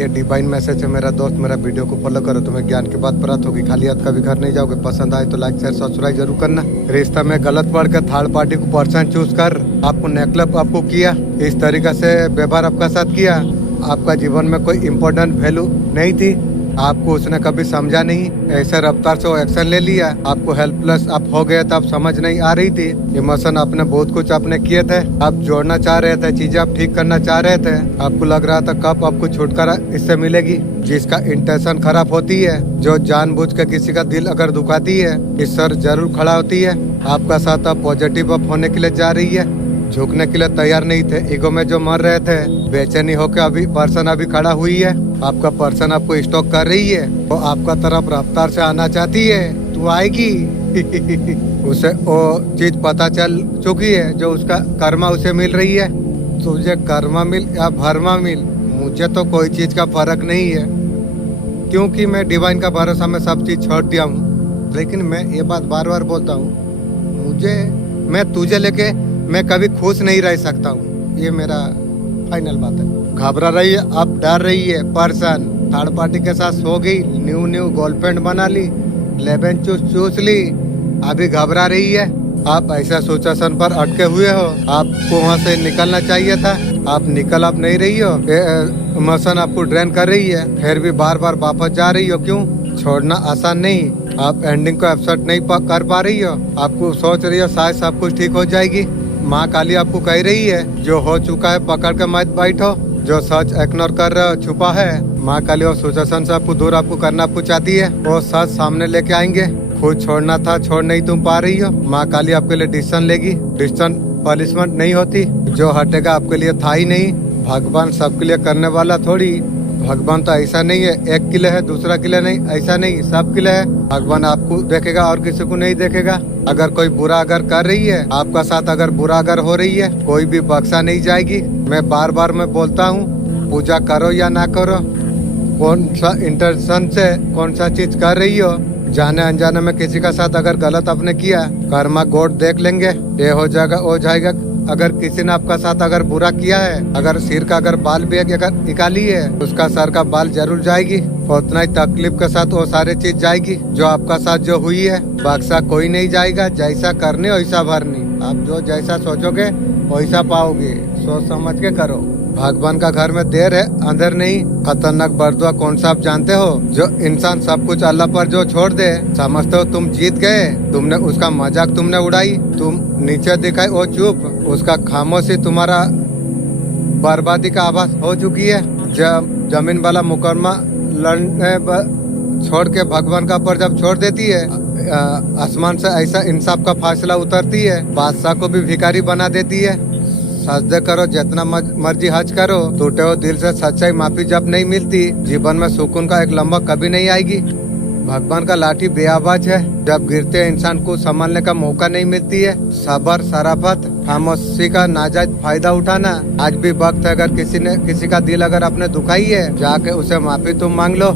ये divine message है मेरा दोस्त, मेरा वीडियो को फॉलो करो, तुम्हें ज्ञान की बात प्राप्त होगी। खाली हाथ कभी घर नहीं जाओगे। पसंद आए तो लाइक शेयर सब्सक्राइब जरूर करना। रिश्ता में गलत पढ़ कर थर्ड पार्टी को पर्सन चूज कर आपको नेकलेक्ट आपको किया, इस तरीके से व्यवहार आपका साथ किया, आपका जीवन में कोई इम्पोर्टेंट वैल्यू नहीं थी, आपको उसने कभी समझा नहीं, ऐसे रफ्तार से वो एक्शन ले लिया, आपको हेल्पलेस आप हो गए थे, आप समझ नहीं आ रही थी, इमोशन आपने बहुत कुछ आपने किए थे, आप जोड़ना चाह रहे थे, चीजें आप ठीक करना चाह रहे थे, आपको लग रहा था कब आपको छुटकारा इससे मिलेगी। जिसका इंटेंशन खराब होती है, जो जानबूझ के किसी का दिल अगर दुखाती है, ईश्वर जरूर खड़ा होती है। आपका साथ अब पॉजिटिव अप होने के लिए जा रही है, झुकने के लिए तैयार नहीं थे, ईगो में जो मर रहे थे, बेचैनी होकर अभी पर्सन अभी खड़ा हुई है, आपका पर्सन आपको स्टॉक कर रही है, वो आपका तरफ रफ्तार से आना चाहती है, तू आएगी उसे वो चीज पता चल चुकी है, जो उसका कर्मा उसे मिल रही है। तुझे कर्मा मिल या भरमा मिल, मुझे तो कोई चीज का फर्क नहीं है, क्योंकि मैं डिवाइन का भरोसा में सब चीज छोड़ दिया हूँ। लेकिन मैं ये बात बार बार बोलता हूँ, मैं तुझे लेके मैं कभी खुश नहीं रह सकता हूँ, ये मेरा फाइनल बात है। घबरा रही है, अब डर रही है, पर्सन थर्ड पार्टी के साथ सो गई, न्यू गर्लफ्रेंड बना ली, 11 चूस ली, अभी घबरा रही है। आप ऐसा सिचुएशन पर अटके हुए हो, आपको वहाँ से निकलना चाहिए था, आप निकल आप नहीं रही हो, इमोशन आपको ड्रेन कर रही है, फिर भी बार बार वापस जा रही हो। क्यों? छोड़ना आसान नहीं, आप एंडिंग को एक्सेप्ट नहीं कर पा रही हो, आपको सोच रही हो शायद सब कुछ ठीक हो जाएगी। माँ काली आपको कह रही है, जो हो चुका है पकड़ के मत बैठो, जो सच इग्नोर कर रहे हो छुपा है, माँ काली और सिचुएशन से आपको दूर आपको करना आपको चाहती है, वो सच सामने लेके आएंगे। खुद छोड़ना था, छोड़ नहीं तुम पा रही हो, माँ काली आपके लिए डिसीजन लेगी। डिसीजन पनिशमेंट नहीं होती, जो हटेगा आपके लिए था ही नहीं। भगवान सबके लिए करने वाला थोड़ी, भगवान तो ऐसा नहीं है एक के लिए है दूसरा के लिए नहीं, ऐसा नहीं, सब के लिए है। भगवान आपको देखेगा और किसी को नहीं देखेगा। अगर कोई बुरा अगर कर रही है आपका साथ, अगर बुरा अगर हो रही है, कोई भी बख्शा नहीं जाएगी। मैं बार बार मैं बोलता हूँ, पूजा करो या ना करो, कौन सा इंटेंशन से कौन सा चीज कर रही हो, जाने अनजाने में किसी का साथ अगर गलत आपने किया, कर्मा गोड देख लेंगे, ये हो जाएगा वो जाएगा। अगर किसी ने आपका साथ अगर बुरा किया है, अगर सिर का अगर बाल भी अगर निकाली है, उसका सर का बाल जरूर जाएगी, उतना ही तकलीफ के साथ वो सारी चीज जाएगी। जो आपका साथ जो हुई है, बख्शा कोई नहीं जाएगा, जैसा करने वैसा भरनी, आप जो जैसा सोचोगे वैसा पाओगे, सोच समझ के करो। भगवान का घर में देर है अंदर नहीं। खतरनाक बरदुआ कौन सा आप जानते हो? जो इंसान सब कुछ अल्लाह पर जो छोड़ दे, समझते हो तुम जीत गए, तुमने उसका मजाक तुमने उड़ाई, तुम नीचे दिखाई वो चुप, उसका खामोशी तुम्हारा बर्बादी का आभास हो चुकी है। जब जमीन वाला मुकरमा लड़ने छोड़ के भगवान का पर जब छोड़ देती है, आसमान से ऐसा इंसाफ का फासला उतरती है, बादशाह को भी भिखारी बना देती है। सजदे करो, जितना मर्जी हज करो, टूटे हो दिल से सच्चाई माफी जब नहीं मिलती, जीवन में सुकून का एक लम्हा कभी नहीं आएगी। भगवान का लाठी बेआवाज है, जब गिरते इंसान को संभालने का मौका नहीं मिलती है। सबर, शराफत, खामोशी का नाजायज फायदा उठाना। आज भी वक्त है, अगर किसी का दिल अगर आपने दुखाई है, जाके उसे माफी तुम मांग लो।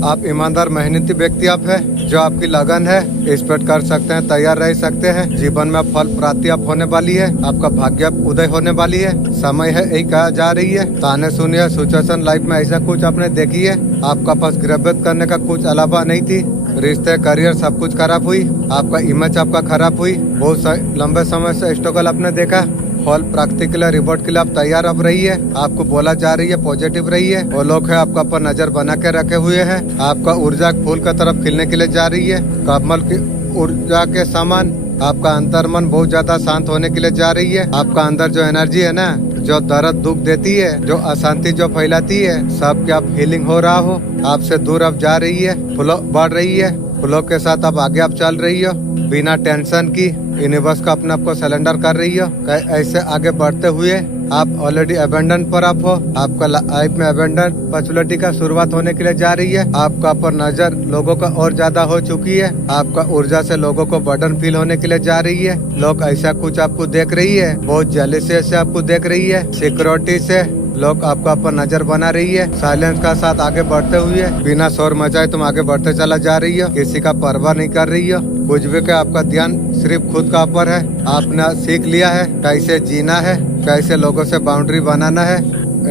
आप ईमानदार मेहनती व्यक्ति आप है, जो आपकी लगन है, एक्सपेक्ट कर सकते हैं, तैयार रह सकते हैं। जीवन में फल प्राप्ति आप होने वाली है, आपका भाग्य उदय होने वाली है, समय है यही कहा जा रही है। ताने सुनिए, सिचुएशन लाइफ में ऐसा कुछ आपने देखी है, आपका पास ग्रेजुएट करने का कुछ अलावा नहीं थी, रिश्ते करियर सब कुछ खराब हुई, आपका इमेज आपका खराब हुई, बहुत लंबे समय से स्ट्रगल आपने देखा। फल प्राप्ति के लिए, रिवॉर्ड के लिए आप तैयार अब रही है, आपको बोला जा रही है पॉजिटिव रही है। वो लोग है आपका पर नजर बना के रखे हुए हैं, आपका ऊर्जा फूल की तरफ खिलने के लिए जा रही है। कमल की ऊर्जा के समान आपका अंतर्मन बहुत ज्यादा शांत होने के लिए जा रही है। आपका अंदर जो एनर्जी है ना, जो दर्द दुख देती है, जो अशांति जो फैलाती है, सब की आप हीलिंग हो रहा हो, आपसे दूर अब जा रही है, फ्लो बढ़ रही है, फ्लो के साथ अब आगे आप चल रही हो, बिना टेंशन की यूनिवर्स का अपने आप को सरेंडर कर रही हो। ऐसे आगे बढ़ते हुए आप ऑलरेडी अबेंडन पर आप हो, आपका लाइफ में अबेंडन पर्सुअलिटी का शुरुआत होने के लिए जा रही है। आपका पर नजर लोगों का और ज्यादा हो चुकी है। आपका ऊर्जा से लोगों को बर्डन फील होने के लिए जा रही है। लोग ऐसा कुछ आपको देख रही है, बहुत जेलसी से आपको देख रही है, सिक्योरिटी से लोग आपका पर नजर बना रही है। साइलेंस का साथ आगे बढ़ते हुए बिना शोर मचाए तुम आगे बढ़ते चला जा रही हो, किसी का परवाह नहीं कर रही हो। कुछ भी का आपका ध्यान सिर्फ खुद का ऊपर है। आपने सीख लिया है कैसे जीना है, कैसे लोगों से बाउंड्री बनाना है।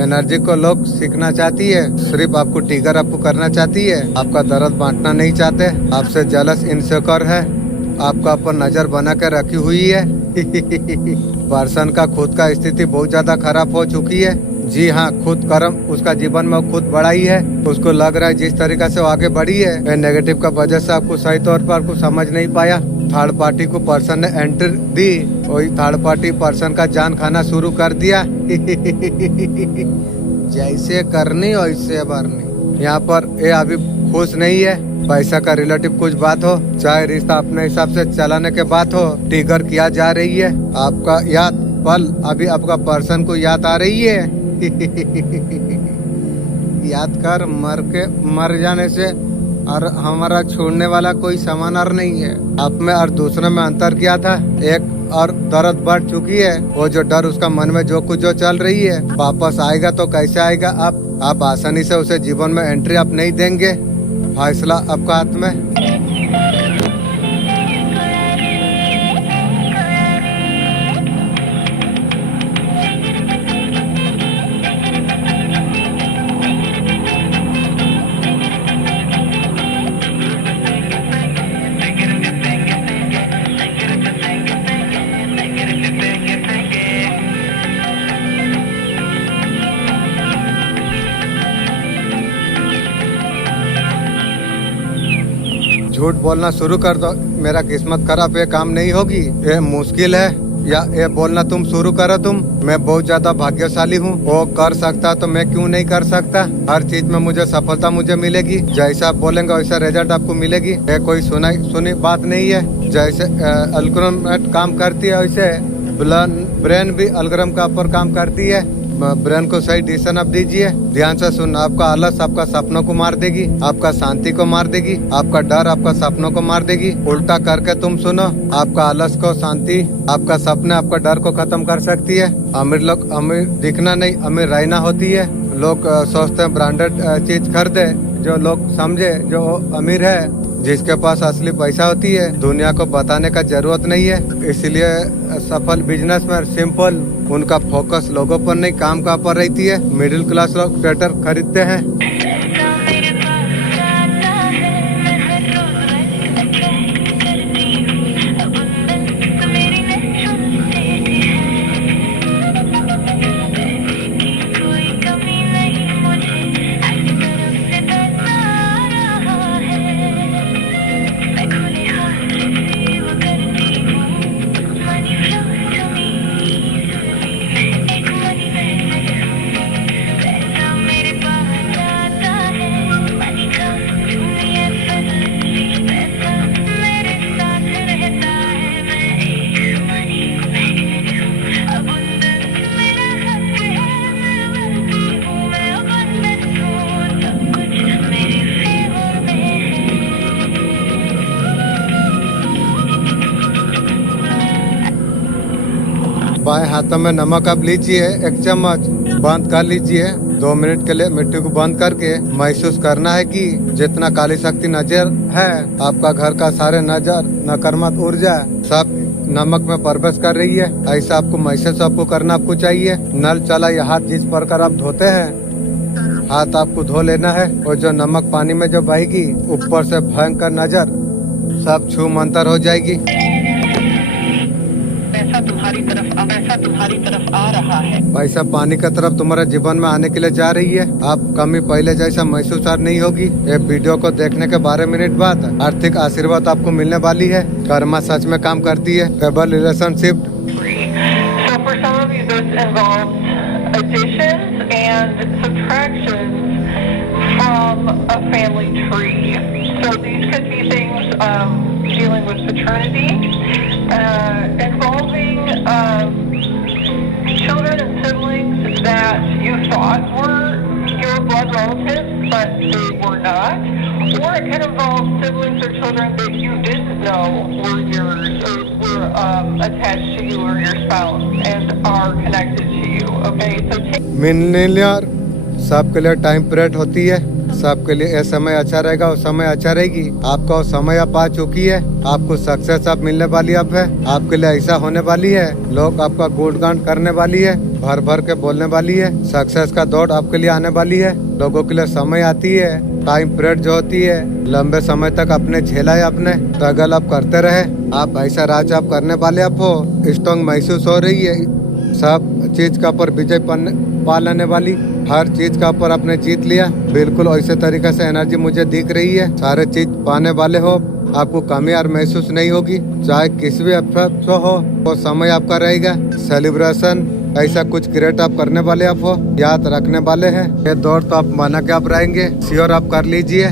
एनर्जी को लोग सीखना चाहती है, सिर्फ आपको टिगर आपको करना चाहती है। आपका दर्द बांटना नहीं चाहते, आपसे जलस इनसिक्योर है, आपका ऊपर नजर बना कर रखी हुई है। पर्सन का खुद का स्थिति बहुत ज्यादा खराब हो चुकी है। जी हाँ, खुद कर्म उसका जीवन में खुद बढ़ाई है। उसको लग रहा है जिस तरीके से वो आगे बढ़ी है, नेगेटिव का वजह से आपको सही तौर पर आपको समझ नहीं पाया। थर्ड पार्टी को पर्सन ने एंट्री दी, वही थर्ड पार्टी पर्सन का जान खाना शुरू कर दिया। जैसे करनी वैसे भरनी। यहाँ पर ये अभी खुश नहीं है। पैसा का रिलेटिव कुछ बात हो, चाहे रिश्ता अपने हिसाब से चलाने के बात हो, ट्रिगर किया जा रही है। आपका याद पल अभी आपका पर्सन को याद आ रही है। याद कर, मर जाने से और हमारा छोड़ने वाला कोई समानार नहीं है। आप में और दूसरे में अंतर क्या था, एक और दर्द बढ़ चुकी है। वो जो डर उसका मन में जो कुछ जो चल रही है, वापस आएगा तो कैसे आएगा। आप आसानी से उसे जीवन में एंट्री आप नहीं देंगे। फैसला आपका हाथ में। झूठ बोलना शुरू कर दो, मेरा किस्मत खराब, ये काम नहीं होगी, ये मुश्किल है। या ये बोलना तुम शुरू करो, तुम मैं बहुत ज्यादा भाग्यशाली हूँ, वो कर सकता तो मैं क्यों नहीं कर सकता। हर चीज में मुझे सफलता मुझे मिलेगी। जैसा आप बोलेंगे वैसा रिजल्ट आपको मिलेगी। ये कोई सुनी बात नहीं है। जैसे एल्गोरिथम काम करती है वैसे ब्रेन भी एल्गोरिथम का ऊपर काम करती है। ब्रेन को सही डिसीजन आप दीजिए। ध्यान से सुन, आपका आलस आपका सपनों को मार देगी, आपका शांति को मार देगी, आपका डर आपका सपनों को मार देगी। उल्टा करके तुम सुनो, आपका आलस को शांति, आपका सपने आपका डर को खत्म कर सकती है। अमीर लोग अमीर दिखना नहीं, अमीर रहना होती है। लोग सोचते हैं ब्रांडेड चीज खरीदे, जो लोग समझे जो अमीर है। जिसके पास असली पैसा होती है, दुनिया को बताने का जरूरत नहीं है। इसलिए सफल बिजनेसमैन सिंपल, उनका फोकस लोगों पर नहीं काम का पर रहती है। मिडिल क्लास लोग स्वेटर खरीदते हैं। बाएं हाथों में नमक आप लीजिए, एक चम्मच बंद कर लीजिए। 2 मिनट के लिए मिट्टी को बंद करके महसूस करना है कि जितना काली शक्ति नजर है, आपका घर का सारे नजर नकारात्मक ऊर्जा सब नमक में प्रवेश कर रही है। ऐसा आपको महसूस आपको करना आपको चाहिए। नल चला या हाथ जिस प्रकार आप धोते हैं, हाथ आपको धो लेना है। और जो नमक पानी में जो बहेगी, ऊपर से भयंकर नजर सब छू मंतर हो जाएगी। तुम्हारी तरफ आ रहा है। पैसा पानी की तरफ तुम्हारे जीवन में आने के लिए जा रही है। आप कमी पहले जैसा महसूस नहीं होगी। ये वीडियो को देखने के 12 मिनट बाद आर्थिक आशीर्वाद आपको मिलने वाली है। कर्मा सच में काम करती है। केवल relationship dealing with paternity, involving children and siblings. that you thought were your blood relatives, but they were not. Or it can involve siblings or children that you didn't know were yours or were attached to you or your spouse and are connected to you. Okay, so take मिलनियर सबके लिए time period होती है, सबके लिए ये समय अच्छा रहेगा, वो समय अच्छा रहेगी। आपका वो समय आप आ चुकी है, आपको सक्सेस आप मिलने वाली अब है, आपके लिए ऐसा होने वाली है, लोग आपका गुणगान करने वाली है, भर भर के बोलने वाली है, सक्सेस का दौड़ आपके लिए आने वाली है। लोगों के लिए समय आती है, टाइम पीरियड जो होती है, लंबे समय तक अपने झेला है, अपने स्ट्रगल आप करते रहे, आप ऐसा राज आप करने वाले आप हो, स्ट्रॉन्ग महसूस हो रही है। सब चीज का ऊपर विजय पा लेने वाली, हर चीज का ऊपर आपने जीत लिया, बिल्कुल ऐसे तरीके से एनर्जी मुझे दिख रही है। सारे चीज पाने वाले हो, आपको कमी और महसूस नहीं होगी, चाहे किसी भी अफसर से हो, वो समय आपका रहेगा। सेलिब्रेशन ऐसा कुछ क्रिएट आप करने वाले आप हो, याद रखने वाले हैं। ये दौर तो आप माना के आप रहेंगे, श्योर आप कर लीजिए।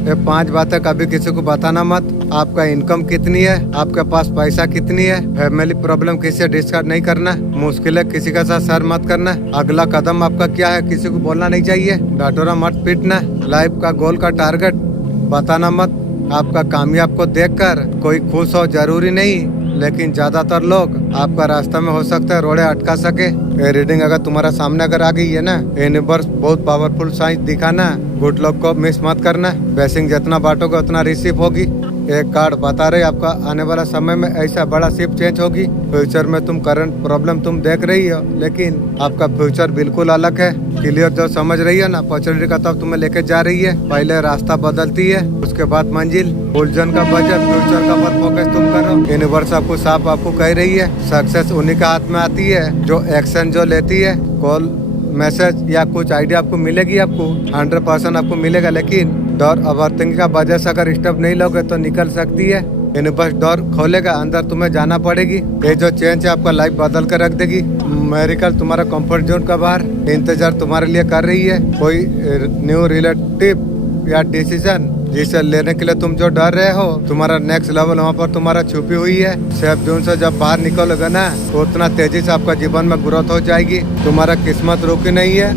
ये 5 बातें कभी किसी को बताना मत। आपका इनकम कितनी है, आपके पास पैसा कितनी है, फैमिली प्रॉब्लम किसी से डिस्कस नहीं करना, मुश्किलें किसी का साथ शेयर मत करना, अगला कदम आपका क्या है किसी को बोलना नहीं चाहिए, डटोरा मत पीटना, लाइफ का गोल का टारगेट बताना मत। आपका कामयाब को देखकर कोई खुश हो जरूरी नहीं, लेकिन ज्यादातर लोग आपका रास्ता में हो सकता है रोड़े अटका सके। ये रीडिंग अगर तुम्हारा सामने अगर आ गई है ना, यूनिवर्स बहुत पावरफुल साइंस दिखाना, गुड लक को मिस मत करना, ब्लेसिंग जितना बांटोगे उतना रिसीव होगी। एक कार्ड बता रहे आपका आने वाला समय में ऐसा बड़ा शिफ्ट चेंज होगी। फ्यूचर में तुम करंट प्रॉब्लम तुम देख रही हो, लेकिन आपका फ्यूचर बिल्कुल अलग है। क्लियर जो समझ रही है ना, अपॉर्चुनिटी का तरफ तुम्हें लेके जा रही है। पहले रास्ता बदलती है, उसके बाद मंजिल। उलझन का बजट, फ्यूचर का पर फोकस तुम करो। यूनिवर्स आपको साफ आपको कह रही है, सक्सेस उन्हीं का हाथ में आती है जो एक्शन जो लेती है। कॉल मैसेज या कुछ आइडिया आपको मिलेगी, आपको 100% आपको मिलेगा, लेकिन डोर ओवरथिंकिंग का वजह से अगर स्टेप नहीं लोगे तो निकल सकती है। यूनिवर्स डोर खोलेगा, अंदर तुम्हें जाना पड़ेगी। ये जो चेंज है आपका लाइफ बदल कर रख देगी। मेरिकल तुम्हारा कंफर्ट जोन का बाहर इंतजार तुम्हारे लिए कर रही है। कोई न्यू रिलेटिव या डिसीजन जिसे लेने के लिए तुम जो डर रहे हो, तुम्हारा नेक्स्ट लेवल वहाँ पर तुम्हारा छुपी हुई है। सेफ जोन से जब बाहर निकलोगे ना, तो उतना तेजी से आपका जीवन में ग्रोथ हो जाएगी। तुम्हारा किस्मत रुकी नहीं है।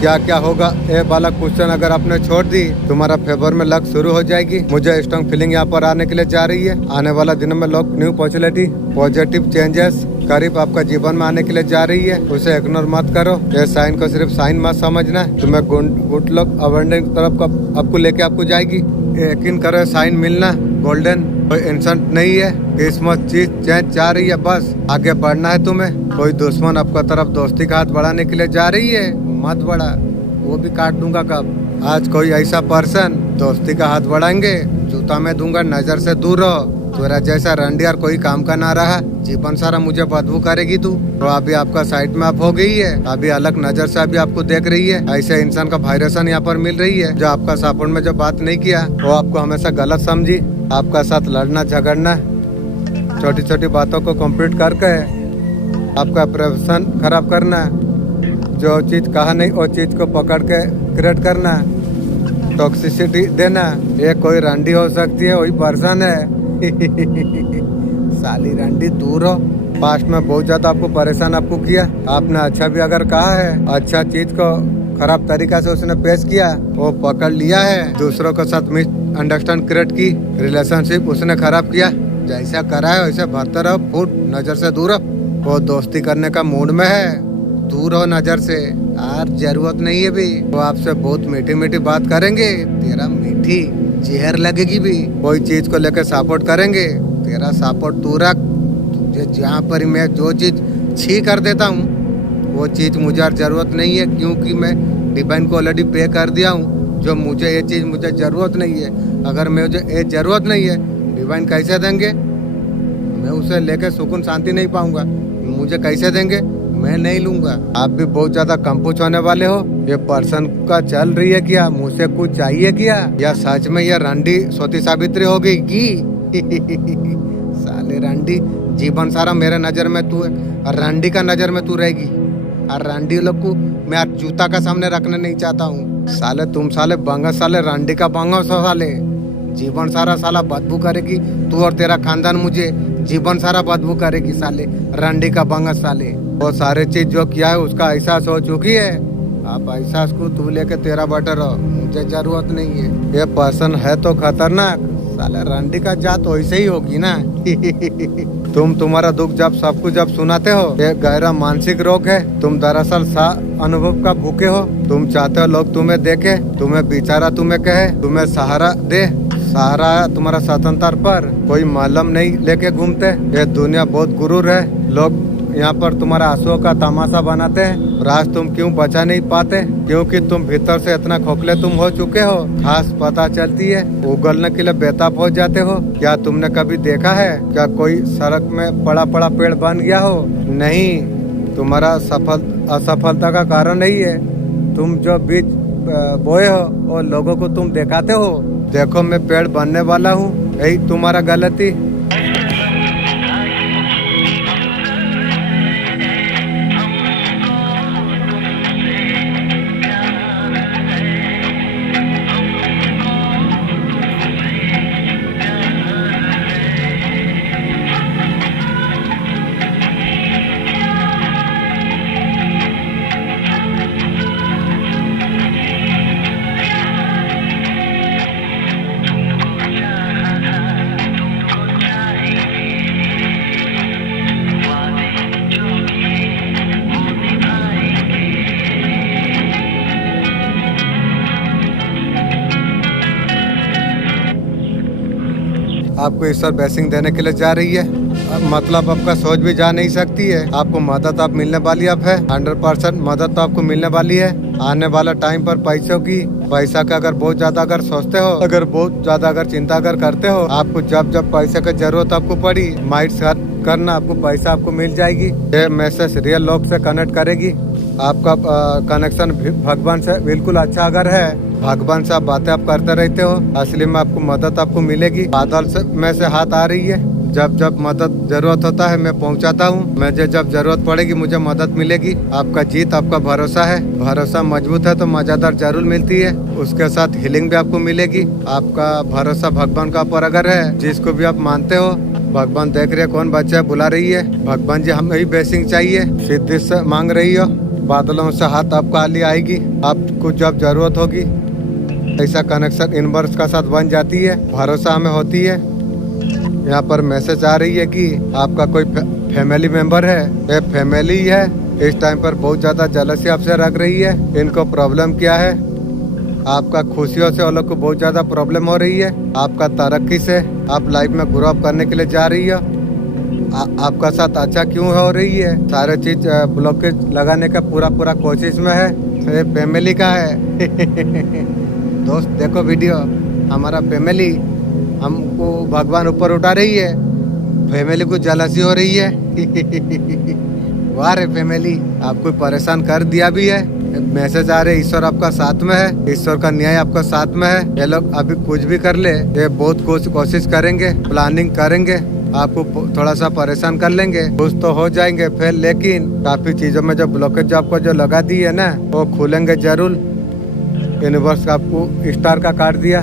क्या क्या होगा ये वाला क्वेश्चन अगर आपने छोड़ दी, तुम्हारा फेवर में लक शुरू हो जाएगी। मुझे स्ट्रॉन्ग फीलिंग यहाँ पर आने के लिए जा रही है। आने वाला दिन में लोग न्यू अपॉर्चुनिटी, पॉजिटिव चेंजेस करीब आपका जीवन में आने के लिए जा रही है। उसे इग्नोर मत करो। ये साइन को सिर्फ साइन मत समझना, तुम्हें गुड लक अबंडेंस तरफ आपको लेके आपको जाएगी। यकीन करो, साइन मिलना गोल्डन कोई इंसान नहीं है। किस्मत चीज चेंज जा रही है, बस आगे बढ़ना है तुम्हें। कोई दुश्मन आपका तरफ दोस्ती का हाथ बढ़ाने के लिए जा रही है, मत बढ़ा, वो भी काट दूंगा कब। आज कोई ऐसा पर्सन दोस्ती का हाथ बढ़ाएंगे, जूता में दूंगा, नजर से दूर रहो। तेरा जैसा रंडियार कोई काम का ना रहा, जीवन सारा मुझे बदबू करेगी तू। तो अभी आपका साइड में आप हो गई है, अभी अलग नजर से अभी आपको देख रही है। ऐसे इंसान का वायरेशन यहाँ पर मिल रही है, जो आपका सपोर्ट में जो बात नहीं किया, वो आपको हमेशा गलत समझी। आपका साथ लड़ना झगड़ना, छोटी छोटी बातों को कंप्लीट करके आपका प्रोफेशन खराब करना, जो चीज कहा नहीं वो चीज को पकड़ के क्रिएट करना, टॉक्सिसिटी देना। ये कोई रंडी हो सकती है, वही पर्सन है। साली रंडी दूर हो। पास्ट में बहुत ज्यादा आपको परेशान आपको किया, आपने अच्छा भी अगर कहा है, अच्छा चीज को खराब तरीका से उसने पेश किया, वो पकड़ लिया है। दूसरों के साथ मिस अंडरस्टैंड क्रिएट की, रिलेशनशिप उसने खराब किया। जैसा करा है वैसे भरते रहो, फुट नजर से दूर रहो। वो दोस्ती करने का मूड में है, दूर हो नजर से। यार जरूरत नहीं है भी, वो आपसे बहुत मीठी मीठी बात करेंगे, तेरा मीठी जहर लगेगी भी। कोई चीज को लेकर सपोर्ट करेंगे, तेरा सपोर्ट तू रख। तुझे जहाँ पर मैं जो चीज छी कर देता हूँ, वो चीज मुझे जरूरत नहीं है, क्योंकि मैं डिवाइन को ऑलरेडी पे कर दिया हूँ। जो मुझे ये चीज मुझे जरूरत नहीं है, अगर मुझे ये जरूरत नहीं है, डिवाइन कैसे देंगे? मैं उसे लेके सुकून शांति नहीं पाऊंगा। मुझे कैसे देंगे? मैं नहीं लूंगा। आप भी बहुत ज्यादा कंपूच होने वाले हो। ये पर्सन का चल रही है क्या? मुझसे कुछ चाहिए क्या? या सच में ये रंडी सती सावित्री हो गई की? साले रंडी, जीवन सारा मेरे नजर में तू है और रंडी का नजर में तू रहेगी। और रंडी लोग को मैं आज जूता का सामने रखना नहीं चाहता हूँ। साले तुम साले बंगा, साले रंडी का बंगा साले। जीवन सारा साला बदबू करेगी तू और तेरा खानदान। मुझे जीवन सारा बदबू करेगी साले रंडी का बंगा साले। वो सारे चीज जो किया है उसका एहसास हो चुकी है। आप एहसास को तू लेके तेरा बटर हो, मुझे जरूरत नहीं है। ये पर्सन है तो खतरनाक। साला रंडी का जात वैसे ही होगी ना। तुम्हारा दुख जब सबको जब सुनाते हो, ये गहरा मानसिक रोग है। तुम दरअसल अनुभव का भूखे हो। तुम चाहते हो लोग तुम्हें देखे, तुम्हें बेचारा तुम्हें कहे, तुम्हें सहारा दे। सहारा तुम्हारा स्वतंत्र पर कोई मालूम नहीं लेके घूमते। ये दुनिया बहुत गुरूर है। लोग यहाँ पर तुम्हारा आंसुओं का तमाशा बनाते हैं। और आज तुम क्यों बचा नहीं पाते? क्योंकि तुम भीतर से इतना खोखले तुम हो चुके हो। खास पता चलती है, उगलने के लिए बेताब हो जाते हो। क्या तुमने कभी देखा है क्या कोई सड़क में पड़ा पड़ा पेड़ बन गया हो? नहीं, तुम्हारा असफलता का कारण नहीं है। तुम जो बीज बोए हो वो लोगों को तुम दिखाते हो। देखो मैं पेड़ बनने वाला हूँ, यही तुम्हारा गलती। आपको ईश्वर ब्लेसिंग देने के लिए जा रही है। मतलब आपका सोच भी जा नहीं सकती है। आपको मदद आप मिलने वाली अब है। 100% मदद तो आपको मिलने वाली है। आने वाला टाइम पर पैसा का अगर बहुत ज्यादा अगर सोचते हो, अगर बहुत ज्यादा अगर चिंता अगर करते हो, आपको जब जब पैसे की जरूरत आपको पड़ी, माइंड सेट करना, आपको पैसा आपको मिल जाएगी। ये मैसेज रियल लोग से कनेक्ट करेगी। आपका कनेक्शन भगवान से बिल्कुल अच्छा अगर है, भगवान से आप बातें आप करते रहते हो, असली में आपको मदद आपको मिलेगी। बादल में से हाथ आ रही है। जब जब मदद जरूरत होता है मैं पहुंचाता हूं। मुझे जब जरूरत पड़ेगी मुझे मदद मिलेगी। आपका जीत आपका भरोसा है। भरोसा मजबूत है तो मजादार जरूर मिलती है। उसके साथ हीलिंग भी आपको मिलेगी। आपका भरोसा भगवान का ऊपर अगर है, जिसको भी आप मानते हो, भगवान देख रहे कौन बच्चा बुला रही है। भगवान जी हमें ही ब्लेसिंग चाहिए, सिद्धि से मांग रही हो। बादलों से हाथ आपको आली आएगी। आपको जब जरूरत होगी ऐसा कनेक्शन यूनिवर्स का साथ बन जाती है। भरोसा हमें होती है। यहाँ पर मैसेज आ रही है कि आपका कोई फैमिली मेंबर है, ये फैमिली है, इस टाइम पर बहुत ज्यादा जलसी आपसे रख रही है। इनको प्रॉब्लम क्या है? आपका खुशियों से वो लोग को बहुत ज्यादा प्रॉब्लम हो रही है। आपका तरक्की से आप लाइफ में ग्रो अप करने के लिए जा रही हो। आपका साथ अच्छा क्यों हो रही है? सारे चीज ब्लॉकेज लगाने का पूरा कोशिश में है। ये फैमिली का है। दोस्त देखो वीडियो, हमारा फैमिली हमको भगवान ऊपर उठा रही है। फैमिली को जलसी हो रही है। वाह रे फैमिली, आपको परेशान कर दिया भी है। मैसेज आ रहे ईश्वर आपका साथ में है। ईश्वर का न्याय आपका साथ में है। ये लोग अभी कुछ भी कर ले, ये बहुत कोशिश करेंगे, प्लानिंग करेंगे, आपको थोड़ा सा परेशान कर लेंगे। कुछ तो हो जाएंगे फिर, लेकिन काफी चीजों में जो ब्लॉकेज आपको जो लगा दी है ना, वो खुलेंगे जरूर। यूनिवर्स का आपको स्टार का काट दिया,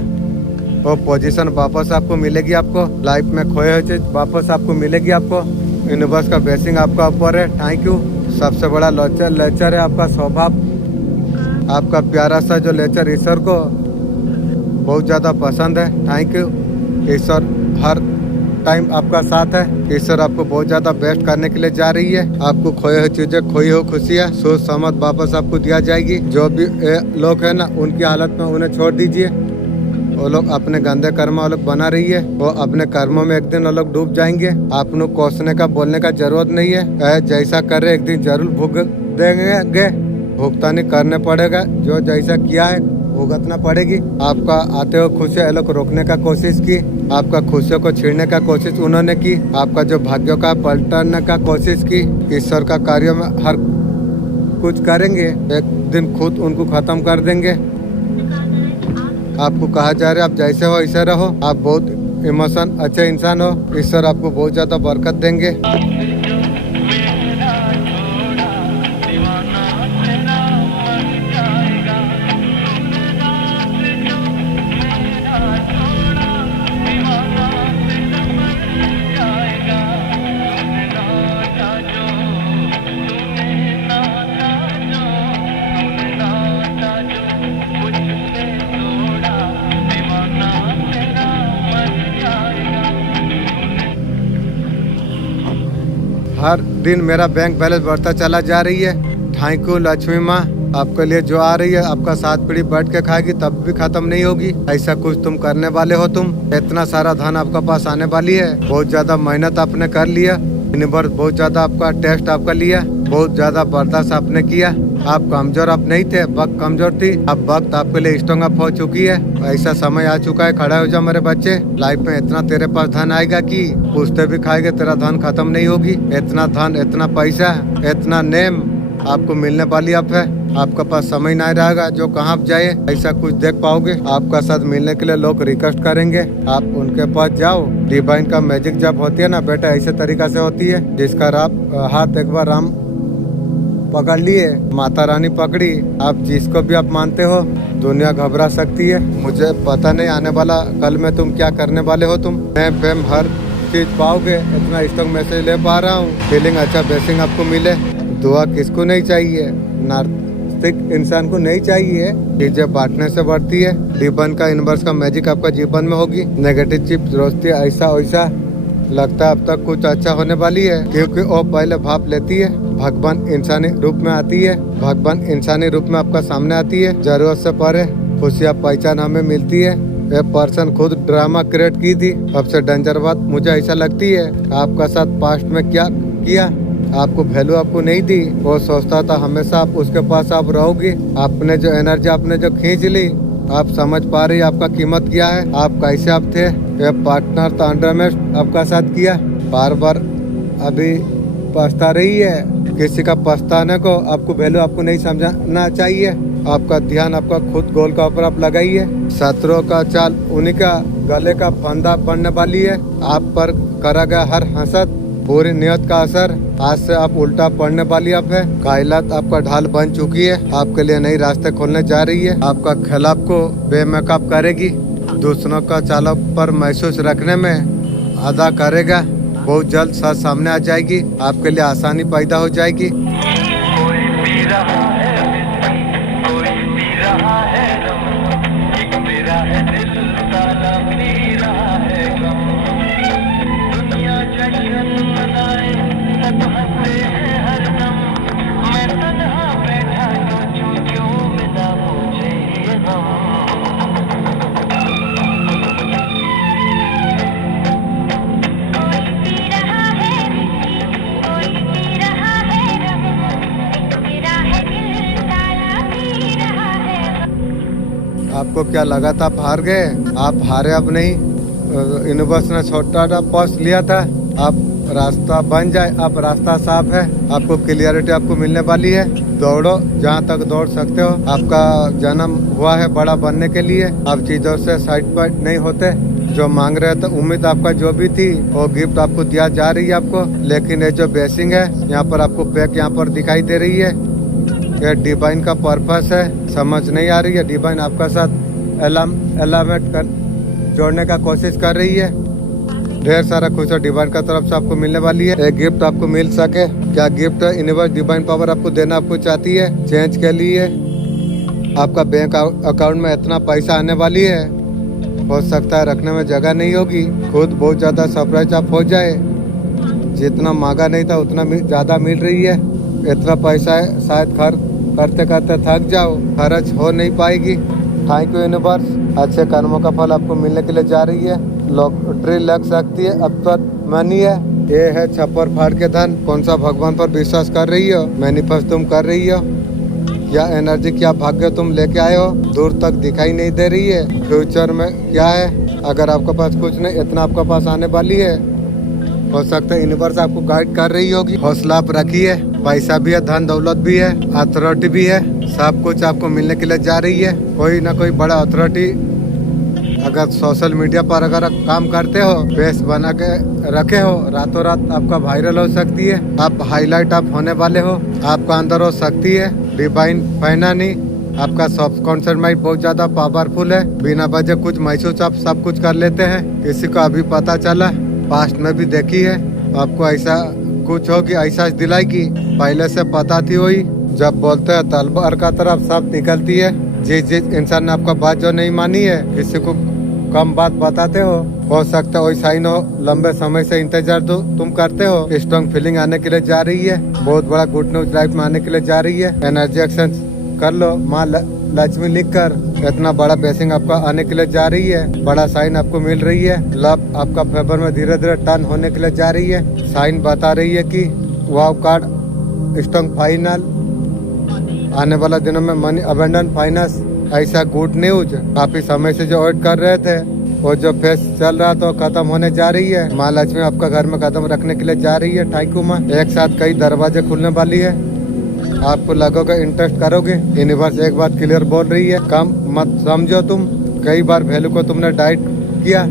वो पोजीशन वापस आपको मिलेगी। आपको लाइफ में खोए हुए चीज वापस आपको मिलेगी। आपको यूनिवर्स का ब्लेसिंग आपका ऊपर है। Thank you. सबसे बड़ा लेचर है आपका स्वभाव। आपका प्यारा सा जो लेचर ईश्वर को बहुत ज्यादा पसंद है। Thank you. Ishwar her time आपका साथ है। ईश्वर आपको बहुत ज्यादा बेस्ट करने के लिए जा रही है। आपको खोए हुई चीजें, खोई हुई खुशियाँ सोच समझ वापस आपको दिया जाएगी। जो भी लोग है ना, उनकी हालत में उन्हें छोड़ दीजिए। वो लोग अपने गंदे कर्म वो लोग बना रही है। वो अपने कर्मों में एक दिन वो लोग डूब जाएंगे। आप लोग कोसने का बोलने का जरूरत नहीं है। जैसा करे एक दिन जरूर भुगतेंगे। भुगतानी करने पड़ेगा। जो जैसा किया है भुगतना पड़ेगी। आपका आते हुए खुशी ये लोग रोकने का कोशिश की, आपका खुशियों को छीनने का कोशिश उन्होंने की, आपका जो भाग्यों का पलटने का कोशिश की। ईश्वर का कार्य में हर कुछ करेंगे, एक दिन खुद उनको खत्म कर देंगे। आपको कहा जा रहा है आप जैसे हो ऐसे रहो, आप बहुत इमोशन अच्छे इंसान हो, ईश्वर आपको बहुत ज्यादा बरकत देंगे। हर दिन मेरा बैंक बैलेंस बढ़ता चला जा रही है। थैंक यू लक्ष्मी माँ, आपके लिए जो आ रही है आपका 7 पीढ़ी बैठ के खाएगी तब भी खत्म नहीं होगी। ऐसा कुछ तुम करने वाले हो, तुम इतना सारा धन आपका पास आने वाली है। बहुत ज्यादा मेहनत आपने कर लिया, यूनिवर्स बहुत ज्यादा आपका टेस्ट आपका लिया, बहुत ज्यादा बर्दाश्त आपने किया। आप कमजोर आप नहीं थे, वक्त कमजोर थी, अब वक्त आपके लिए स्ट्रॉन्ग अप हो चुकी है। ऐसा समय आ चुका है, खड़ा हो जाओ मेरे बच्चे। लाइफ में इतना तेरे पास धन आएगा कि पूछते भी खाएंगे तेरा धन खत्म नहीं होगी। इतना धन, इतना पैसा, इतना नेम आपको मिलने वाली अब है। आपका पास समय नहीं रहेगा जो कहाँ आप जाए ऐसा कुछ देख पाओगे। आपका साथ मिलने के लिए लोग रिक्वेस्ट करेंगे, आप उनके पास जाओ। डिवाइन का मैजिक जब होती है ना बेटा, ऐसे तरीका से होती है। जिसका हाथ एक बार राम पकड़ लिए, माता रानी पकड़ी, आप जिसको भी आप मानते हो, दुनिया घबरा सकती है। मुझे पता नहीं आने वाला कल में तुम क्या करने वाले हो। तुम फेम हर चीज पाओगे, इतना स्ट्रॉन्ग मैसेज ले पा रहा हूँ। फीलिंग अच्छा ब्लेसिंग आपको मिले। दुआ किसको नहीं चाहिए, नास्तिक इंसान को नहीं चाहिए। चीजें बांटने से बढ़ती है। डिवाइन का यूनिवर्स का मैजिक आपका जीवन में होगी। नेगेटिव चीज दोस्ती ऐसा वैसा लगता है अब तक कुछ अच्छा होने वाली है, क्योंकि वो पहले भाप लेती है। भगवान इंसानी रूप में आती है, भगवान इंसानी रूप में आपका सामने आती है। जरूरत से परे खुशियाँ पहचान हमें मिलती है। ये पर्सन खुद ड्रामा क्रिएट की थी। सबसे डेंजर बात मुझे ऐसा लगती है, आपका साथ पास्ट में क्या किया, आपको वैल्यू आपको नहीं दी। वो सोचता था हमेशा आप उसके पास आप रहोगे। आपने जो एनर्जी आपने जो खींच ली, आप समझ पा रही आपका कीमत क्या है, आप कैसे आप थे। ये पार्टनर तो अंडर में आपका साथ किया, बार बार अभी पछता रही है। किसी का पछताने को आपको वैल्यू आपको नहीं समझना चाहिए। आपका ध्यान आपका खुद गोल का ऊपर आप लगाइए। शत्रुओं का चाल उन्हीं का गले का फंदा पड़ने वाली है। आप पर करा गया हर हसद, बुरी नियत का असर आज से आप उल्टा पड़ने वाली अब है। कायनात आपका ढाल बन चुकी है, आपके लिए नई रास्ते खोलने जा रही है। आपका खिलाफ को बेमेकअप करेगी, दूसरों का चालों पर महसूस रखने में अदा करेगा। बहुत जल्द सच सामने आ जाएगी, आपके लिए आसानी पैदा हो जाएगी। आपको क्या लगा था आप हार गए? आप हारे अब नहीं। यूनिवर्स ने छोटा पॉज लिया था, आप रास्ता बन जाए। अब रास्ता साफ है, आपको क्लियरिटी आपको मिलने वाली है। दौड़ो जहाँ तक दौड़ सकते हो। आपका जन्म हुआ है बड़ा बनने के लिए। आप चीजों से साइड नहीं होते। जो मांग रहे थे, उम्मीद आपका जो भी थी वो गिफ्ट आपको दिया जा रही है आपको। लेकिन ये जो ब्लेसिंग है यहाँ पर आपको पैक यहाँ पर दिखाई दे रही है, ये डिवाइन का पर्पस है। समझ नहीं आ रही है, डिवाइन आपका साथ एलामेंट कर जोड़ने का कोशिश कर रही है। ढेर सारा खुशी डिवाइन का तरफ से आपको मिलने वाली है। एक गिफ्ट आपको मिल सके, क्या गिफ्ट यूनिवर्स डिवाइन पावर आपको देना आपको चाहती है। चेंज के लिए आपका बैंक अकाउंट में इतना पैसा आने वाली है, हो सकता है रखने में जगह नहीं होगी। खुद बहुत ज्यादा सरप्राइज आप हो जाए, जितना मांगा नहीं था उतना ज्यादा मिल रही है। इतना पैसा है शायद खर्च करते करते थक जाओ, खर्च हो नहीं पाएगी। थैंक यू यूनिवर्स, अच्छे कर्मों का फल आपको मिलने के लिए जा रही है। लॉटरी लग सकती है, अब तक मनी है। ये है छप्पर फाड़ के धन। कौन सा भगवान पर विश्वास कर रही हो, मैनिफेस्ट तुम कर रही हो, या एनर्जी क्या भाग्य तुम लेके आए हो दूर तक दिखाई नहीं दे रही है। फ्यूचर में क्या है अगर आपके पास कुछ नहीं, इतना आपके पास आने वाली है, हो सकता है यूनिवर्स आपको गाइड कर रही होगी। हौसला आप रखिए, पैसा भी है, धन दौलत भी है, अथॉरिटी भी है, सब कुछ आपको मिलने के लिए जा रही है। कोई ना कोई बड़ा अथॉरिटी, अगर सोशल मीडिया पर अगर काम करते हो, बेस बना के रखे हो, रातों रात आपका वायरल हो सकती है, आप हाईलाइट आप होने वाले हो, आपका अंदर हो सकती है डिवाइन फाइनानी। आपका सबकॉन्शियस माइंड बहुत ज्यादा पावरफुल है, बिना वजह कुछ महसूस आप सब कुछ कर लेते हैं। किसी को अभी पता चला, पास्ट में भी देखी है, आपको ऐसा कुछ हो कि ऐसा दिलाएगी, पहले से पता थी वही। जब बोलते हैं तलवार का तरफ सब निकलती है। जिस इंसान ने आपका बात जो नहीं मानी है, किसी को कम बात बताते हो सकता है वही साइन हो, लंबे समय से इंतजार तुम करते हो, स्ट्रॉन्ग फीलिंग आने के लिए जा रही है, बहुत बड़ा गुड न्यूज लाइफ में आने के लिए जा रही है। एनर्जी एक्शन कर लो, माँ लक्ष्मी लिख कर, इतना बड़ा ब्लेसिंग आपका आने के लिए जा रही है, बड़ा साइन आपको मिल रही है, लव आपका फेवर में धीरे धीरे टर्न होने के लिए जा रही है। साइन बता रही है कि वाव कार्ड स्ट्रॉन्ग फाइनल, आने वाला दिनों में मनी अबेंडेंट फाइनेंस, ऐसा गुड न्यूज। काफी समय से जो वेट कर रहे थे, वो जो फेस चल रहा तो खत्म होने जा रही है। माँ लक्ष्मी आपका घर में कदम रखने के लिए जा रही है। थैंक यू माँ। एक साथ कई दरवाजे खुलने वाली है, आपको लगोगे इंटरेस्ट करोगे। यूनिवर्स एक बात क्लियर बोल रही है, कम मत समझो तुम। कई बार वैल्यू को तुमने डाइट किया,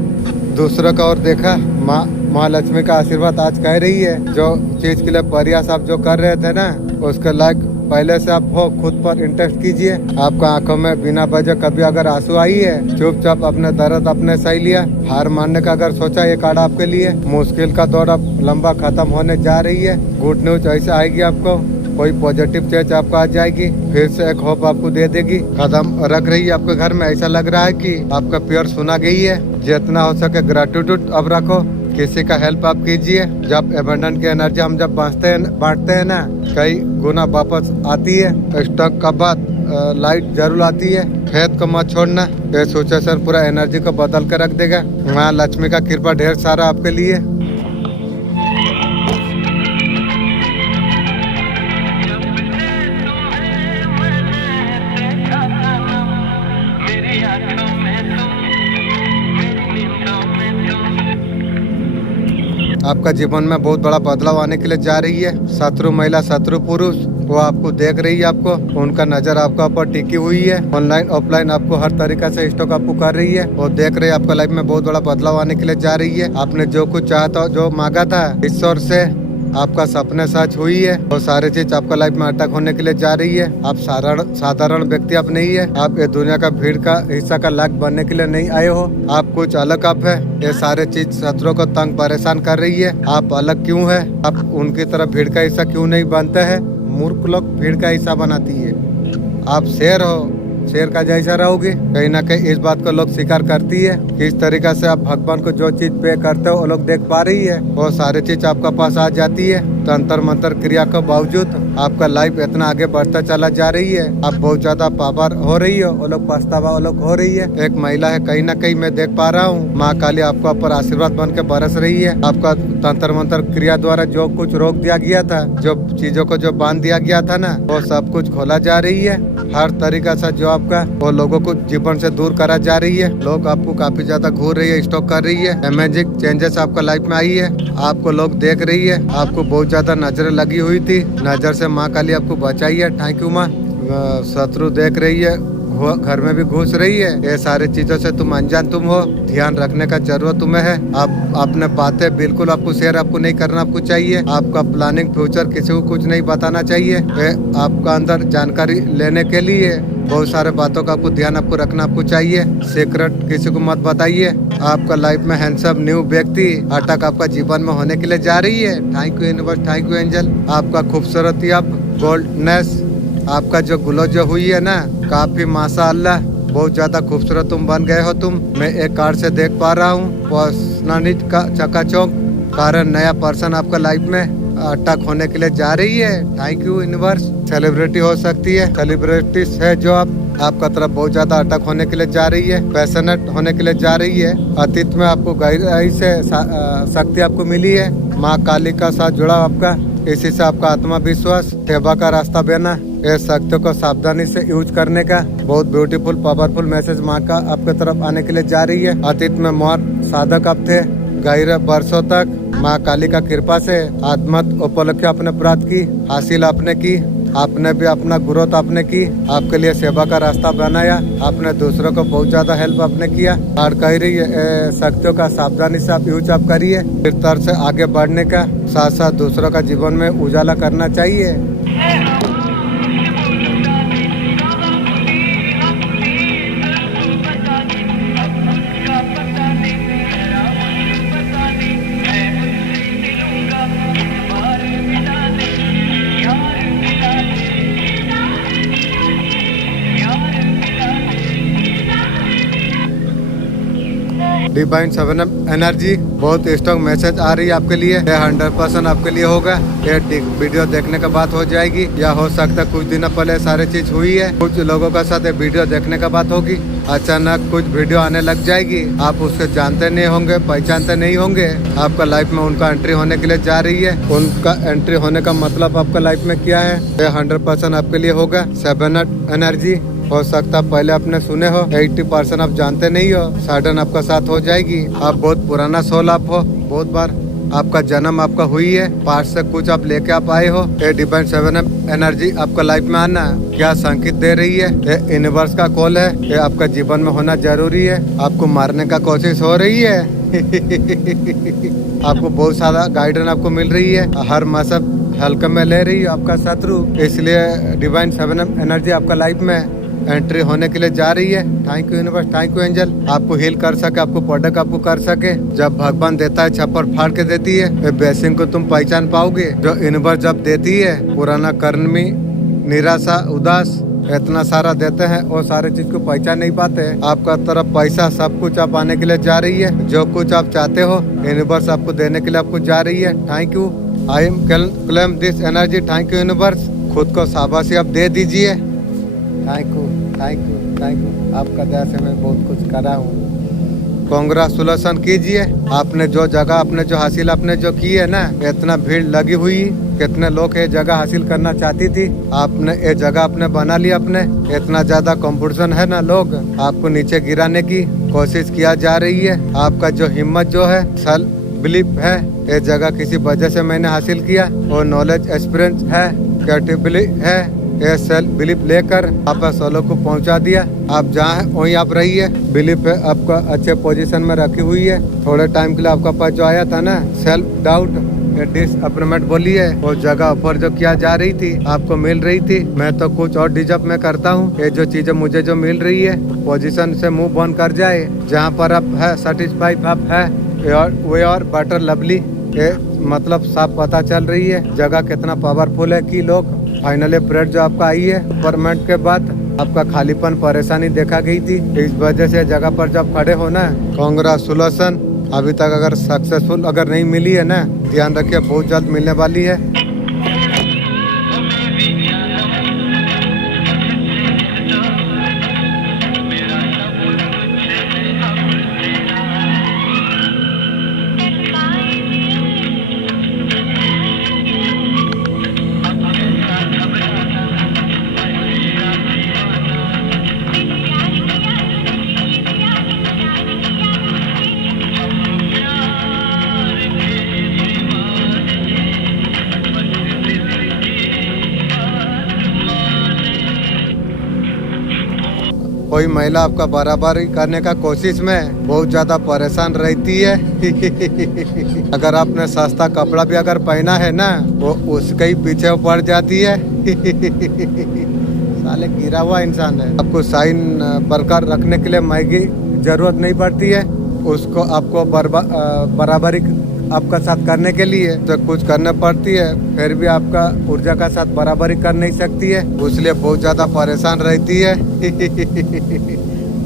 दूसरों का और देखा। माँ लक्ष्मी का आशीर्वाद आज कह रही है, जो चीज के लिए प्रयास आप जो कर रहे थे ना, उसके लायक पहले से आप हो, खुद पर इंटरेस्ट कीजिए। आपका आंखों में बिना वजह कभी अगर आंसू आई है, चुपचाप अपने दर्द अपने सही लिया। हार मानने का अगर सोचा, ये कार्ड आपके लिए। मुश्किल का दौर अब लंबा खत्म होने जा रही है। गुड न्यूज ऐसे आएगी आपको, कोई पॉजिटिव चेंज आपको आ जाएगी, फिर से एक होप आपको दे देगी। कदम रख रही है आपके घर में, ऐसा लग रहा है कि आपका प्यार सुना गई है। जितना हो सके ग्रेटिट्यूड अब रखो, किसी का हेल्प आप कीजिए। जब एबंडेंट की एनर्जी हम जब बांटते हैं ना, कई गुना वापस आती है। स्टॉक का बाद लाइट जरूर आती है, खेत को मत छोड़ना। ये सिचुएशन पूरा एनर्जी को बदल कर रख देगा। माँ लक्ष्मी का कृपा ढेर सारा आपके लिए। आपका जीवन में बहुत बड़ा बदलाव आने के लिए जा रही है। शत्रु महिला, शत्रु पुरुष, वो आपको देख रही है, आपको उनका नजर आपका ऊपर टिकी हुई है। ऑनलाइन ऑफलाइन आपको हर तरीका से स्टॉक आपको कर रही है, वो देख रही है। आपका लाइफ में बहुत बड़ा बदलाव आने के लिए जा रही है। आपने जो कुछ चाहा था, जो मांगा था ईश्वर से, आपका सपने सच हुई है। वो सारी चीज आपका लाइफ में अटक होने के लिए जा रही है। आप साधारण व्यक्ति आप नहीं है। आप ये दुनिया का भीड़ का हिस्सा का लायक बनने के लिए नहीं आए हो। आप कुछ अलग आप है। ये सारे चीज शत्रुओं को तंग परेशान कर रही है। आप अलग क्यों है? आप उनकी तरह भीड़ का हिस्सा क्यों नहीं बनते हैं? मूर्ख लोग भीड़ का हिस्सा बनाती है। आप शेर हो, शेर का जैसा रहोगे। कहीं ना कहीं इस बात को लोग स्वीकार करती है। किस तरीका से आप भगवान को जो चीज पे करते हो, वो लोग देख पा रही है। वो सारी चीज आपका पास आ जाती है। तंत्र मंत्र क्रिया के बावजूद आपका लाइफ इतना आगे बढ़ता चला जा रही है। आप बहुत ज्यादा पावर हो रही हो, वो लोग पछतावा वो लोग हो रही है। एक महिला है, कहीं ना कहीं मैं देख पा रहा हूँ, माँ काली आपका ऊपर आशीर्वाद बन के बरस रही है। आपका तंत्र मंत्र क्रिया द्वारा जो कुछ रोक दिया गया था, जो चीजों को जो बांध दिया गया था ना, वो सब कुछ खोला जा रही है। हर तरीका से जो आपका वो लोगों को जीवन से दूर करा जा रही है। लोग आपको काफी ज्यादा घूर रही है, स्टॉक कर रही है। अमेजिंग चेंजेस आपका लाइफ में आई है। आपको लोग देख रही है। आपको बहुत ज्यादा नजरें लगी हुई थी, नजर से माँ काली आपको बचाई है। थैंक यू माँ। शत्रु देख रही है, घर में भी घुस रही है। ये सारी चीजों से तुम अनजान तुम हो। ध्यान रखने का जरूरत तुम्हें है। आप अपने बातें बिल्कुल आपको शेयर आपको नहीं करना आपको चाहिए। आपका प्लानिंग फ्यूचर किसी को कुछ नहीं बताना चाहिए। आपका अंदर जानकारी लेने के लिए बहुत सारे बातों का आपको ध्यान आपको रखना आपको चाहिए। सीक्रेट किसी को मत बताइए। आपका लाइफ में हैंडसम न्यू व्यक्ति अटक आपका जीवन में होने के लिए जा रही है। Thank you universe, thank you angel. आपका खूबसूरती, आप गोल्डनेस, आपका जो ग्लो जो हुई है ना, काफी माशाअल्लाह, बहुत ज्यादा खूबसूरत तुम बन गए हो। तुम मैं एक कार्ड से देख पा रहा हूँ, पर्सनालिटी का चकाचौंध कारण नया पर्सन आपका लाइफ में अटक होने के लिए जा रही है। Thank you universe. सेलिब्रिटी हो सकती है, सेलिब्रिटी है जो आपका तरफ बहुत ज्यादा अटक होने के लिए जा रही है, पैशनेट होने के लिए जा रही है। अतीत में आपको गहराई से शक्ति आपको मिली है। माँ काली का साथ जुड़ा आपका, इसी से आपका आत्मविश्वास, सेवा का रास्ता बना। ये शक्तियों को सावधानी से यूज करने का बहुत ब्यूटीफुल पावरफुल मैसेज माँ का आपके तरफ आने के लिए जा रही है। अतीत में मोर साधक आप थे, गहरे वर्षों तक माँ काली का कृपा से आत्मत उपलब्धि आपने प्राप्त की, हासिल आपने की। आपने भी अपना ग्रोथ आपने की, आपके लिए सेवा का रास्ता बनाया, आपने दूसरों को बहुत ज्यादा हेल्प आपने किया। और कह रही है शक्तियों का सावधानी से आप यूज आप करिए, फिर तरह से आगे बढ़ने का, साथ साथ दूसरों का जीवन में उजाला करना चाहिए। डिवाइन 7 एनर्जी बहुत स्ट्रॉन्ग मैसेज आ रही है आपके लिए। ये 100% आपके लिए होगा। ये वीडियो देखने के बाद हो जाएगी, या हो सकता है कुछ दिनों पहले सारे चीज हुई है, कुछ लोगों के साथ ये वीडियो देखने के बाद होगी। अचानक कुछ वीडियो आने लग जाएगी, आप उसके जानते नहीं होंगे, पहचानते नहीं होंगे। आपका लाइफ में उनका एंट्री होने के लिए जा रही है। उनका एंट्री होने का मतलब आपका लाइफ में क्या है, ये 100% आपके लिए होगा। 7 एनर्जी हो सकता पहले आपने सुने हो, 80% आप जानते नहीं हो, सडन आपका साथ हो जाएगी। आप बहुत पुराना सोल आप हो, बहुत बार आपका जन्म आपका हुई है, पास से कुछ आप लेके आप आए हो। ये डिवाइन 7 एनर्जी आपका लाइफ में आना क्या संकेत दे रही है, ये यूनिवर्स का कॉल है, ये आपका जीवन में होना जरूरी है। आपको मारने का कोशिश हो रही है आपको बहुत सारा गाइडेंस आपको मिल रही है, हर मसब हल्के में ले रही है आपका शत्रु, इसलिए डिवाइन 7 एनर्जी आपका लाइफ में एंट्री होने के लिए जा रही है। Thank you universe, thank you angel, आपको हील कर सके, आपको प्रोडक्ट आपको कर सके। जब भगवान देता है छप्पर फाड़ के देती है, ये ब्लेसिंग को तुम पहचान पाओगे। जो यूनिवर्स जब देती है, पुराना कर्मी, निराशा, उदास, इतना सारा देते हैं और सारे चीज को पहचान नहीं पाते। आपका तरफ पैसा सब कुछ आप आने के लिए जा रही है, जो कुछ आप चाहते हो यूनिवर्स आपको देने के लिए आपको जा रही है। Thank you, I am claim this energy. Thank you universe, खुद को शाबाशी आप दे दीजिए। Thank you, thank you, thank you, आपका दया से मैं बहुत कुछ करा हूँ। कांग्रेचुलेशन कीजिए, आपने जो जगह आपने जो हासिल आपने जो की है ना, इतना भीड़ लगी हुई, कितने लोग ये जगह हासिल करना चाहती थी, आपने ये जगह आपने बना ली। अपने इतना ज्यादा कंपटीशन है ना, लोग आपको नीचे गिराने की कोशिश किया जा रही है। आपका जो हिम्मत जो है, सेल्फ बिलीफ है, ये जगह किसी वजह से मैंने हासिल किया, और नॉलेज एक्सपीरियंस है, क्रिएटिविटी है, ये सेल्फ बिलीफ लेकर आप सोलो को पहुंचा दिया। आप जहाँ हैं वहीं आप रहिए, बिलीफ है आपका अच्छे पोजीशन में रखी हुई है। थोड़े टाइम के लिए आपका पास जो आया था ना सेल्फ डाउट, डिसअपॉइंटमेंट बोली है, वो जगह ऑफर जो किया जा रही थी आपको मिल रही थी। मैं तो कुछ और डिजर्व में करता हूँ, ये जो चीजें मुझे जो मिल रही है, पोजीशन से मुंह बंद कर जाए। जहाँ पर आप है सेटिस्फाइड आप है, वे और बेटर लवली, ये मतलब साफ पता चल रही है जगह कितना पावरफुल है। कि लोग फाइनली पीरियड जो आपका आई है, परमानेंट के बाद आपका खालीपन परेशानी देखा गई थी, इस वजह से जगह पर जब खड़े हो ना, कांग्रेचुलेशन। अभी तक अगर सक्सेसफुल अगर नहीं मिली है ना, ध्यान रखिए बहुत जल्द मिलने वाली है। कोई महिला आपका बराबरी करने का कोशिश में बहुत ज्यादा परेशान रहती है अगर आपने सस्ता कपड़ा भी अगर पहना है ना, वो उसके ही पीछे पड़ जाती है साले गिरा हुआ इंसान है। आपको साइन बरकरार रखने के लिए महंगी जरूरत नहीं पड़ती है, उसको आपको बराबरी आपका साथ करने के लिए तो कुछ करना पड़ती है, फिर भी आपका ऊर्जा का साथ बराबरी कर नहीं सकती है, इसलिए बहुत ज्यादा परेशान रहती है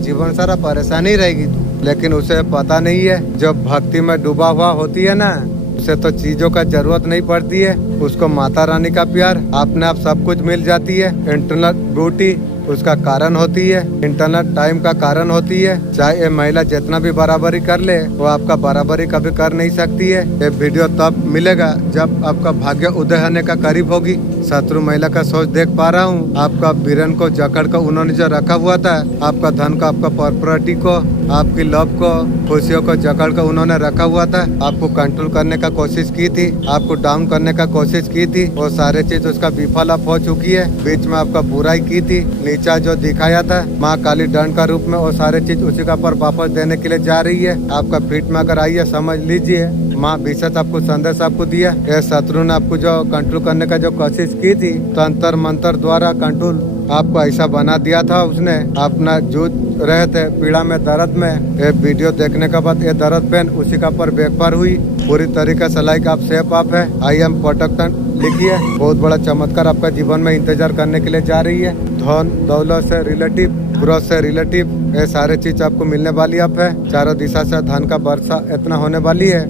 जीवन सारा परेशानी रहेगी तू, लेकिन उसे पता नहीं है जब भक्ति में डूबा हुआ होती है ना, उसे तो चीजों का जरूरत नहीं पड़ती है, उसको माता रानी का प्यार अपने आप सब कुछ मिल जाती है। इंटरनल ब्यूटी उसका कारण होती है, इंटरनल टाइम का कारण होती है। चाहे ये महिला जितना भी बराबरी कर ले, वो आपका बराबरी कभी कर नहीं सकती है। ये वीडियो तब मिलेगा जब आपका भाग्य उदय होने का करीब होगी। शत्रु महिला का सोच देख पा रहा हूँ। आपका वीरन को जकड़ कर उन्होंने जो रखा हुआ था, आपका धन को, आपका प्रॉपर्टी को, आपकी लव को, खुशियों को जकड़ कर उन्होंने रखा हुआ था। आपको कंट्रोल करने का कोशिश की थी, आपको डाउन करने का कोशिश की थी। वो सारे चीज उसका विफल अब हो चुकी है। बीच में आपका बुराई की थी, नीचा जो दिखाया था, माँ काली दंड का रूप में वो सारे चीज उसी का पर वापस देने के लिए जा रही है। आपका फीट में अगर आई है, समझ लीजिए माँ विशेष आपको संदेश आपको दिया। ये शत्रु ने आपको जो कंट्रोल करने का जो कोशिश की थी, तंत्र मंत्र द्वारा कंट्रोल आपको ऐसा बना दिया था। उसने अपना जूझ रहे थे पीड़ा में, दर्द में। ये वीडियो देखने के बाद ये दर्द पेन उसी का पर बेकार हुई पूरी तरीके से। लाइक आप सेफ आप है, आई एम प्रोटेक्शन लिखिए। बहुत बड़ा चमत्कार आपका जीवन में इंतजार करने के लिए जा रही है। धन दौलत से रिलेटिव, ग्रोथ से रिलेटिव, ये सारे चीज आपको मिलने वाली आप है। चारों दिशा से धन का वर्षा इतना होने वाली है।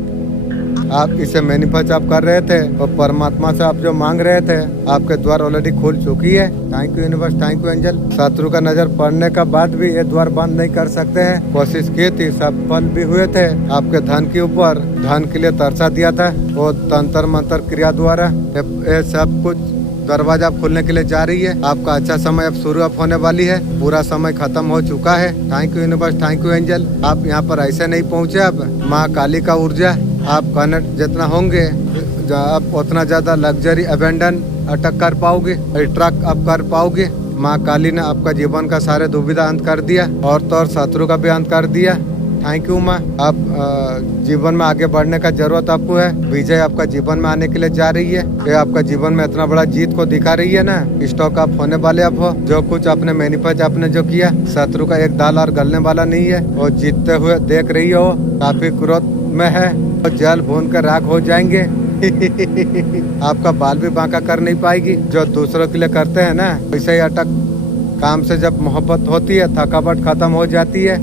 आप इसे मैनिफेस्ट आप कर रहे थे और परमात्मा से आप जो मांग रहे थे, आपके द्वार ऑलरेडी खुल चुकी है। Thank you universe, thank you angel. शत्रु का नजर पड़ने का बाद भी ये द्वार बंद नहीं कर सकते हैं। कोशिश की थी, सफल भी हुए थे। आपके धन के ऊपर, धन के लिए तरसा दिया था वो तंत्र मंत्र क्रिया द्वारा। ये सब कुछ दरवाजा खुलने के लिए जा रही है। आपका अच्छा समय अब शुरू अब होने वाली है। पूरा समय खत्म हो चुका है। Thank you universe, thank you angel. आप यहाँ पर ऐसे नहीं पहुँचे। अब माँ काली का ऊर्जा आप कनेक्ट जितना होंगे, आप उतना ज्यादा लग्जरी अबेंडन अटक कर पाओगे, ट्रक आप कर पाओगे। माँ काली ने आपका जीवन का सारे दुविधा अंत कर दिया और तो और शत्रु का भी अंत कर दिया। थैंक यू माँ। आप जीवन में आगे बढ़ने का जरूरत आपको है। विजय आपका जीवन में आने के लिए जा रही है। ये आपका जीवन में इतना बड़ा जीत को दिखा रही है ना। स्टॉक आप होने वाले आप हो। जो कुछ आपने मैनिफेस्ट आपने जो किया, शत्रु का एक दाल और गलने वाला नहीं है। वो जीतते हुए देख रही हो, काफी क्रोध में है। तो जल भून कर राख हो जाएंगे। आपका बाल भी बांका कर नहीं पाएगी। जो दूसरों के लिए करते हैं ना, वैसे ही अटक। काम से जब मोहब्बत होती है, थकावट खत्म हो जाती है।